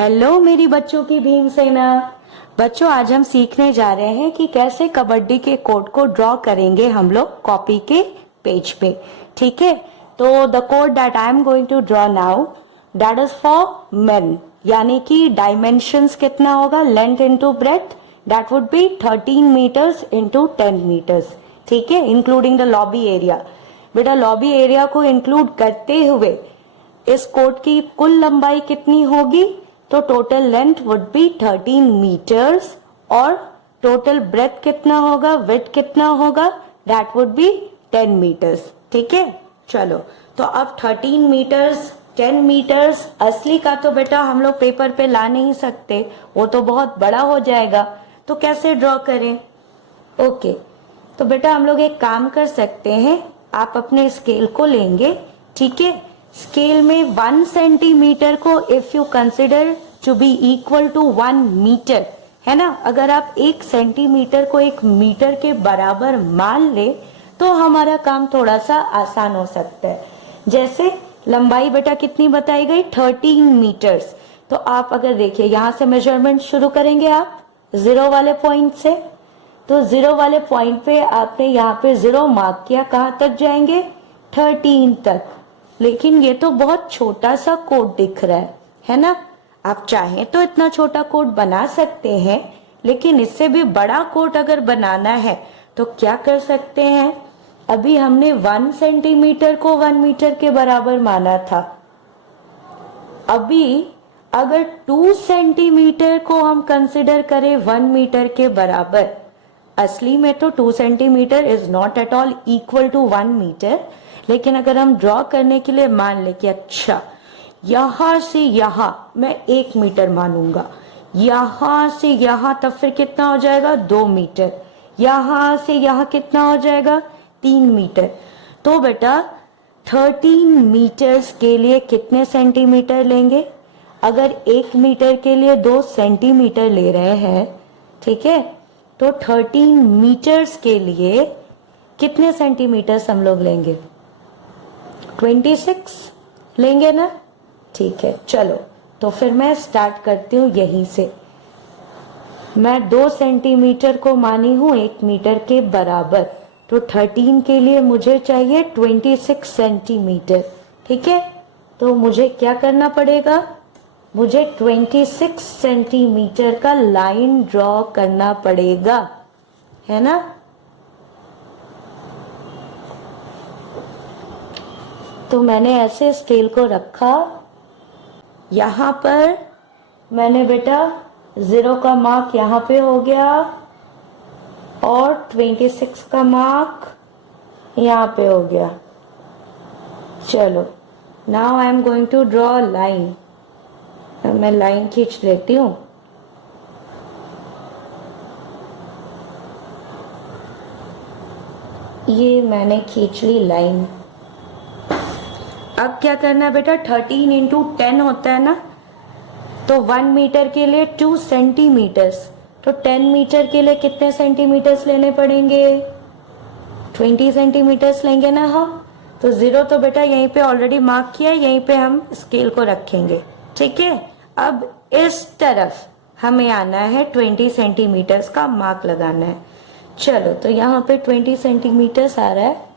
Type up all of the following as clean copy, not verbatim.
Hello मेरी बच्चों की भीम सेना। बच्चों आज हम सीखने जा रहे हैं कि कैसे कबड्डी के कोड को ड्रॉ करेंगे हम लोग कॉपी के पेज पे। ठीक है, तो the code that I am going to draw now that is for main, यानी कि डायमेंशंस कितना होगा, length into breadth, that would be 13 meters into 10 meters. ठीक है, इंक्लूडिंग द लॉबी एरिया। बेटा लॉबी एरिया को इंक्लूड करते हुए इस कोड की कुल लंबाई कितनी होगी, तो total length would be 13 meters और टोटल ब्रेथ कितना होगा, विड्थ कितना होगा, दैट वुड बी 10 मीटर्स। ठीक है, चलो तो अब 13 मीटर्स 10 मीटर्स असली का तो बेटा हम लोग पेपर पे ला नहीं सकते, वो तो बहुत बड़ा हो जाएगा, तो कैसे ड्रॉ करें। ओके, तो बेटा हम लोग एक काम कर सकते हैं, आप अपने स्केल को लेंगे। ठीक है, स्केल में 1 सेंटीमीटर को if you consider to be equal to 1 meter, है ना, अगर आप 1 सेंटीमीटर को 1 मीटर के बराबर मान ले तो हमारा काम थोड़ा सा आसान हो सकता है। जैसे लंबाई बेटा कितनी बताई गई, 13 मीटर्स। तो आप अगर देखिए यहां से मेजरमेंट शुरू करेंगे आप 0 वाले पॉइंट से, तो 0 वाले पॉइंट पे आपने यहाँ पे 0 मार्क किया, कहां तक जाएंगे, 13 तक। लेकिन ये तो बहुत छोटा सा कोड दिख रहा है ना। आप चाहें तो इतना छोटा कोड बना सकते हैं, लेकिन इससे भी बड़ा कोड अगर बनाना है तो क्या कर सकते हैं, अभी हमने 1 सेंटीमीटर को 1 मीटर के बराबर माना था। अभी अगर 2 सेंटीमीटर को हम कंसिडर करें 1 मीटर के बराबर, असली में तो 2 centimeter is not at all equal to 1 meter, लेकिन अगर हम ड्रॉ करने के लिए मान ले कि अच्छा यहां से यहां मैं 1 मीटर मानूंगा, यहां से यहां तब फिर कितना हो जाएगा, 2 मीटर, यहां से यहां कितना हो जाएगा, 3 मीटर। तो बेटा 13 मीटर्स के लिए कितने सेंटीमीटर लेंगे, अगर 1 मीटर के लिए 2 सेंटीमीटर ले रहे हैं, ठीक है, तो 13 मीटर्स के लिए कितने सेंटीमीटर्स हम लोग लेंगे, 26 लेंगे ना। ठीक है, चलो तो फिर मैं स्टार्ट करती हूँ यहीं से। मैं 2 सेंटीमीटर को मानी हूँ 1 मीटर के बराबर, तो 13 के लिए मुझे चाहिए 26 सेंटीमीटर। ठीक है, तो मुझे क्या करना पड़ेगा, मुझे 26 सेंटीमीटर का लाइन ड्रॉ करना पड़ेगा, है ना। तो मैंने ऐसे स्केल को रखा, यहाँ पर मैंने बेटा 0 का मार्क यहाँ पे हो गया और 26 का मार्क यहाँ पे हो गया। चलो now I am going to draw line. मैं लाइन खींच लेती हूँ। ये मैंने खींच ली लाइन। अब क्या करना है बेटा, 13 इंटू 10 होता है ना, तो 1 मीटर के लिए 2 सेंटीमीटर्स, तो 10 मीटर के लिए कितने सेंटीमीटर्स लेने पड़ेंगे, 20 सेंटीमीटर्स लेंगे ना हम। तो 0 तो बेटा यहीं पे ऑलरेडी मार्क किया है, यहीं पे हम स्केल को रखेंगे। ठीक है, अब इस तरफ हमें आना है, 20 सेंटीमीटर्स का मार्क लगाना है। चलो तो यहाँ पे 20 सेंटीमीटर्स आ रहा है।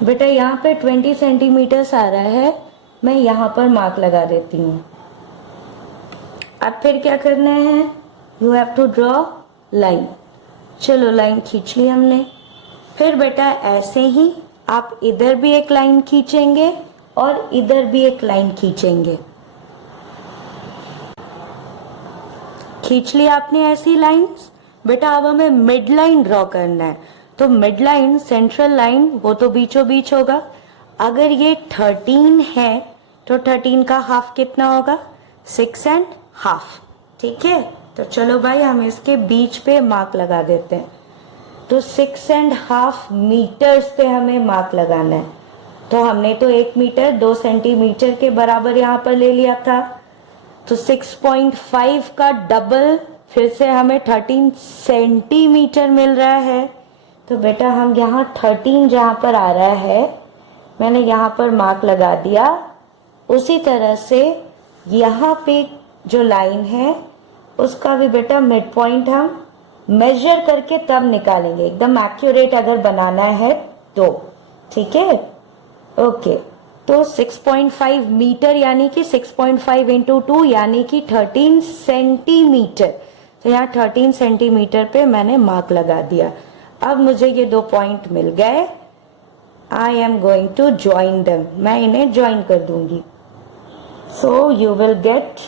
बेटा यहाँ पे 20 सेंटीमीटर्स आ रहा है, मैं यहाँ पर मार्क लगा देती हूँ। अब फिर क्या करना है, you have to draw line. चलो लाइन खींच ली हमने। फिर बेटा ऐसे ही आप इधर भी एक लाइन खींचेंगे और इधर भी एक लाइन खींचेंगे। खींच ली आपने ऐसी लाइंस। बेटा अब हमें मिड लाइन ड्रॉ करना है, तो मिड लाइन, सेंट्रल लाइन, वो तो बीचों बीच होगा। अगर ये 13 है तो 13 का हाफ कितना होगा, 6.5। ठीक है, तो चलो भाई हम इसके बीच पे मार्क लगा देते हैं। तो 6.5 मीटर्स पे हमें मार्क लगाना है। तो हमने तो 1 मीटर 2 सेंटीमीटर के बराबर यहाँ पर ले लिया था, तो 6.5 का डबल, फिर से हमें 13 सेंटीमीटर मिल रहा है। तो बेटा हम यहाँ 13 जहाँ पर आ रहा है मैंने यहाँ पर मार्क लगा दिया। उसी तरह से यहाँ पे जो लाइन है उसका भी बेटा मिड पॉइंट हम मेजर करके तब निकालेंगे, एकदम एक्यूरेट अगर बनाना है तो। ठीक है, ओके। तो 6.5 मीटर यानी कि 6.5 इंटू 2 यानी कि 13 सेंटीमीटर। तो यहाँ 13 सेंटीमीटर पे मैंने मार्क लगा दिया। अब मुझे ये 2 पॉइंट मिल गए। I am going to join them, मैं इन्हें ज्वाइन कर दूंगी। So you will get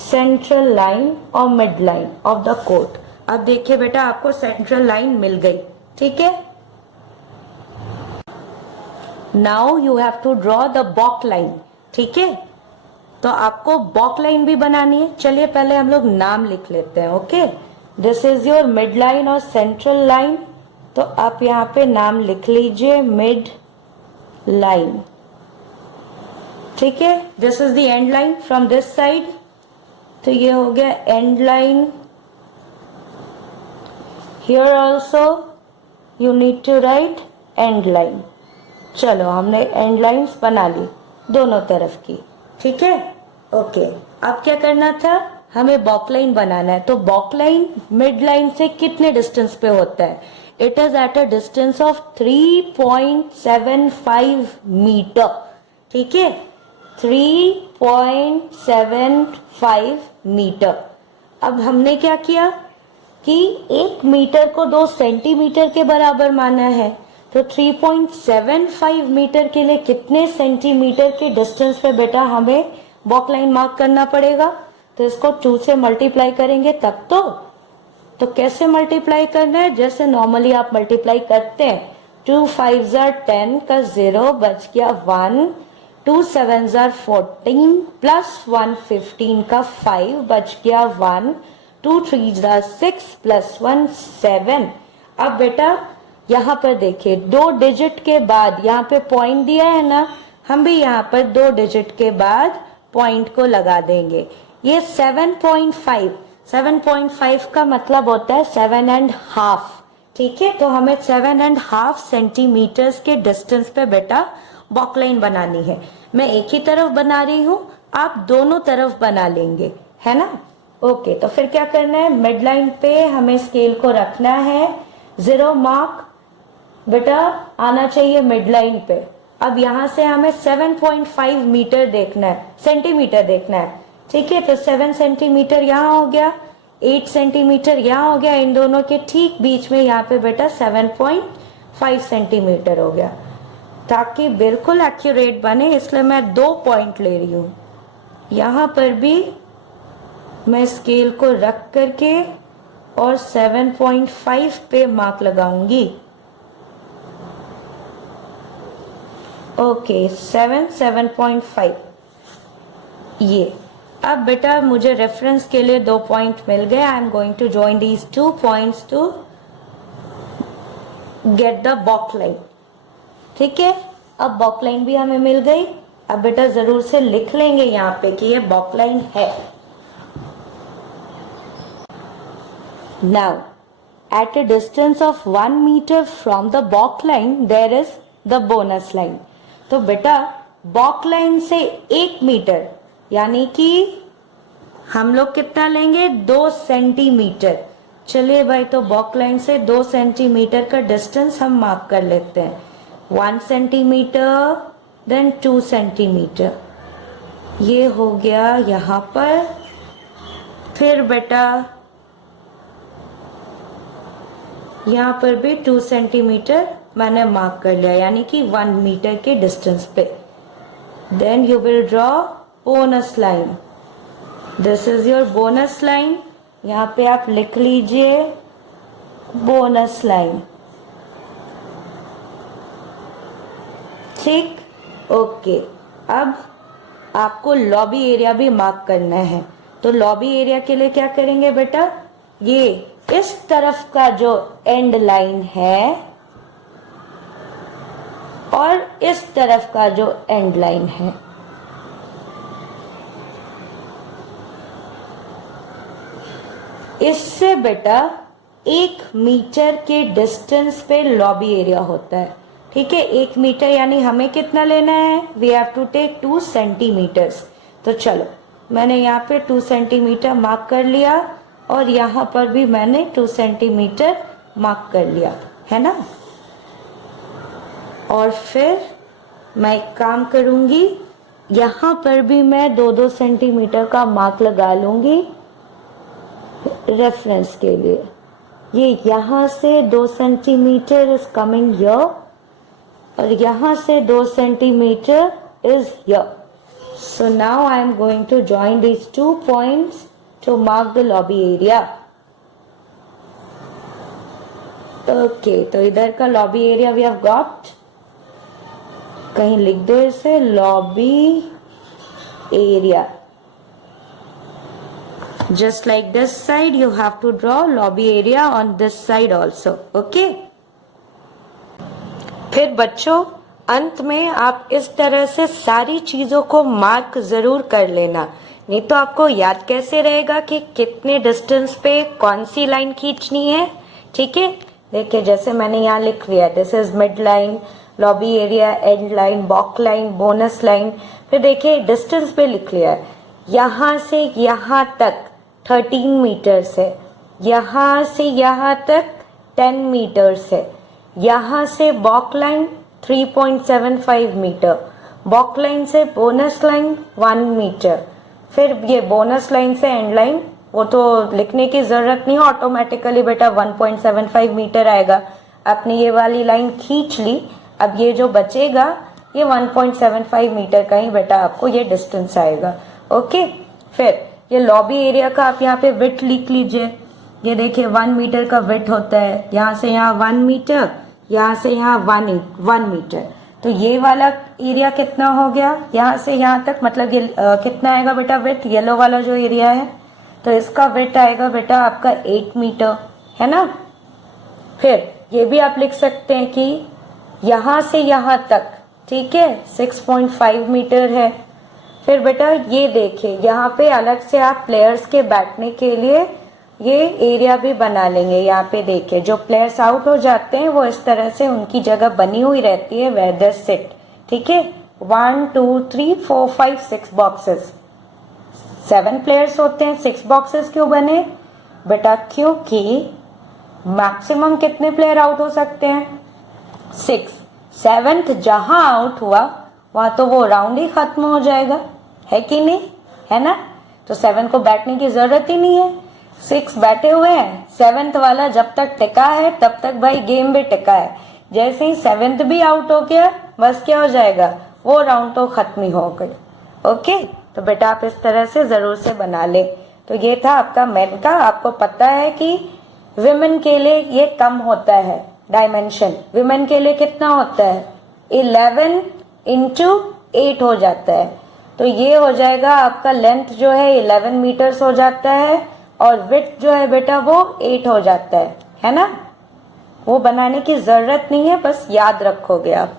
central line और mid line of the court. अब देखिए बेटा आपको सेंट्रल लाइन मिल गई। ठीक है, now you have to draw the baulk line. ठीक है, तो आपको बॉक लाइन भी बनानी है। चलिए पहले हम लोग नाम लिख लेते हैं। Okay, this is your mid line और सेंट्रल लाइन। तो आप यहाँ पे नाम लिख लीजिए मिड लाइन। ठीक है, this is the end line from this side. तो ये हो गया end line. Here also you need to write end line. चलो हमने एंड लाइंस बना ली दोनों तरफ की। ठीक है, ओके। अब क्या करना था, हमें बॉक लाइन बनाना है। तो बॉक लाइन मिड लाइन से कितने डिस्टेंस पे होता है? It is at a distance of 3.75 meter. ठीक है, 3.75 मीटर। अब हमने क्या किया कि 1 मीटर को 2 सेंटीमीटर के बराबर माना है। तो 3.75 मीटर के लिए कितने सेंटीमीटर के डिस्टेंस पे बेटा हमें बॉक लाइन मार्क करना पड़ेगा? तो इसको 2 से मल्टीप्लाई करेंगे तब तो कैसे मल्टीप्लाई करना है? जैसे नॉर्मली आप मल्टीप्लाई करते हैं। 2 5 10 का 0 बच गया 1, 2 7 14 प्लस 1 15 का 5 बच गया 1, 2 3 6 प्लस 1 7। अब बेटा यहाँ पर देखिए 2 डिजिट के बाद यहाँ पे पॉइंट दिया है ना, हम भी यहाँ पर 2 डिजिट के बाद पॉइंट को लगा देंगे। ये 7.5 का मतलब होता है 7.5। ठीक है, तो हमें 7.5 सेंटीमीटर्स के डिस्टेंस पे बेटा बॉक लाइन बनानी है। मैं एक ही तरफ बना रही हूँ, आप दोनों तरफ बना लेंगे, है ना। ओके, तो फिर क्या करना है, मिड लाइन पे हमें स्केल को रखना है। 0 मार्क बेटा आना चाहिए मिड लाइन पे। अब यहाँ से हमें 7.5 मीटर देखना है, सेंटीमीटर देखना है। ठीक है, तो 7 सेंटीमीटर यहाँ हो गया, 8 सेंटीमीटर यहाँ हो गया। इन दोनों के ठीक बीच में यहाँ पे बेटा 7.5 सेंटीमीटर हो गया। ताकि बिल्कुल एक्यूरेट बने इसलिए मैं 2 पॉइंट ले रही हूँ। यहाँ पर भी मैं स्केल को रख करके और 7.5 पे मार्क लगाऊंगी। ओके, 7.5 ये। अब बेटा मुझे रेफरेंस के लिए 2 पॉइंट मिल गए। I am going to join these 2 points to get the baulk line. ठीक है, अब बॉक लाइन भी हमें मिल गई। अब बेटा जरूर से लिख लेंगे यहाँ पे कि ये बॉक लाइन है। Now at a distance of 1 metre from the baulk line there is the bonus line. तो बेटा बॉक लाइन से 1 मीटर यानी कि हम लोग कितना लेंगे, 2 सेंटीमीटर। चलिए भाई, तो बॉक लाइन से 2 सेंटीमीटर का डिस्टेंस हम मार्क कर लेते हैं। 1 सेंटीमीटर देन 2 सेंटीमीटर, ये हो गया यहाँ पर। फिर बेटा यहाँ पर भी 2 सेंटीमीटर मैंने मार्क कर लिया यानी कि 1 मीटर के डिस्टेंस पे। Then you will draw bonus line. This is your bonus line. यहाँ पे आप लिख लीजिए बोनस लाइन। ठीक, ओके। अब आपको लॉबी एरिया भी मार्क करना है। तो लॉबी एरिया के लिए क्या करेंगे बेटा, ये इस तरफ का जो एंड लाइन है और इस तरफ का जो एंड लाइन है, इससे बेटा 1 मीटर के डिस्टेंस पे लॉबी एरिया होता है। ठीक है, 1 मीटर यानी हमें कितना लेना है, we have to take 2 centimeters. तो चलो मैंने यहाँ पे 2 सेंटीमीटर मार्क कर लिया और यहाँ पर भी मैंने 2 सेंटीमीटर मार्क कर लिया, है ना। और फिर मैं एक काम करूंगी, यहाँ पर भी मैं 2-2 सेंटीमीटर का मार्क लगा लूंगी रेफरेंस के लिए। ये यहाँ से 2 सेंटीमीटर इज कमिंग हियर और यहाँ से 2 centimeter is here. So now I am going to join these 2 points to mark the lobby area. Okay, तो इधर का lobby area we have got, कहीं लिख दो इसे, lobby area. Just like this side, you have to draw lobby area on this side also. Okay? फिर बच्चों अंत में आप इस तरह से सारी चीजों को मार्क जरूर कर लेना, नहीं तो आपको याद कैसे रहेगा कि कितने डिस्टेंस पे कौन सी लाइन खींचनी है। ठीक है, देखिए जैसे मैंने यहाँ लिख लिया, this is mid line, lobby area, end line, baulk line, bonus line. फिर देखिए डिस्टेंस पे लिख लिया है, यहाँ से यहाँ तक 13 मीटर्स है, यहाँ से यहाँ तक 10 मीटर्स है, यहाँ से बॉक लाइन 3.75 मीटर, बॉक लाइन से बोनस लाइन 1 मीटर, फिर ये बोनस लाइन से एंड लाइन, वो तो लिखने की जरूरत नहीं, ऑटोमेटिकली बेटा 1.75 मीटर आएगा। आपने ये वाली लाइन खींच ली, अब ये जो बचेगा ये 1.75 मीटर का ही बेटा आपको ये डिस्टेंस आएगा। ओके, फिर ये लॉबी एरिया का आप यहाँ पे विड्थ लिख लीजिए। ये देखिए 1 मीटर का विड्थ होता है, यहाँ से यहाँ 1 मीटर, यहाँ से यहाँ 1 मीटर। तो ये वाला एरिया कितना हो गया, यहाँ से यहाँ तक, मतलब ये कितना आएगा बेटा विड्थ, येलो वाला जो एरिया है, तो इसका विड्थ आएगा बेटा आपका 8 मीटर, है ना। फिर ये भी आप लिख सकते हैं कि यहाँ से यहाँ तक, ठीक है, 6.5 मीटर है। फिर बेटा ये देखिए यहाँ पे अलग से आप प्लेयर्स के बैठने के लिए ये एरिया भी बना लेंगे। यहाँ पे देखिए जो प्लेयर्स आउट हो जाते हैं वो इस तरह से उनकी जगह बनी हुई रहती है, वेयर दे सिट। ठीक है, 1 2 3 4 5 6 बॉक्सेस, 7 प्लेयर्स होते हैं, 6 बॉक्सेस क्यों बने बेटा, क्योंकि मैक्सिमम कितने प्लेयर आउट हो सकते हैं, 6। 7th जहां आउट हुआ वहां तो वो राउंड ही खत्म हो जाएगा, है कि नहीं, है ना। तो 7 को बैठने की जरूरत ही नहीं है, 6 बैठे हुए हैं, 7th वाला जब तक टिका है तब तक भाई गेम भी टिका है। जैसे ही 7th भी आउट हो गया बस क्या हो जाएगा, वो राउंड तो खत्म ही हो गई। ओके, तो बेटा आप इस तरह से जरूर से बना ले। तो ये था आपका मेन का। आपको पता है कि विमेन के लिए ये कम होता है डायमेंशन, विमेन के लिए कितना होता है 11 × 8 हो जाता है। तो ये हो जाएगा आपका लेंथ जो है 11 मीटर्स हो जाता है और विड्थ जो है बेटा वो 8 हो जाता है ना। वो बनाने की जरूरत नहीं है, बस याद रखोगे आप।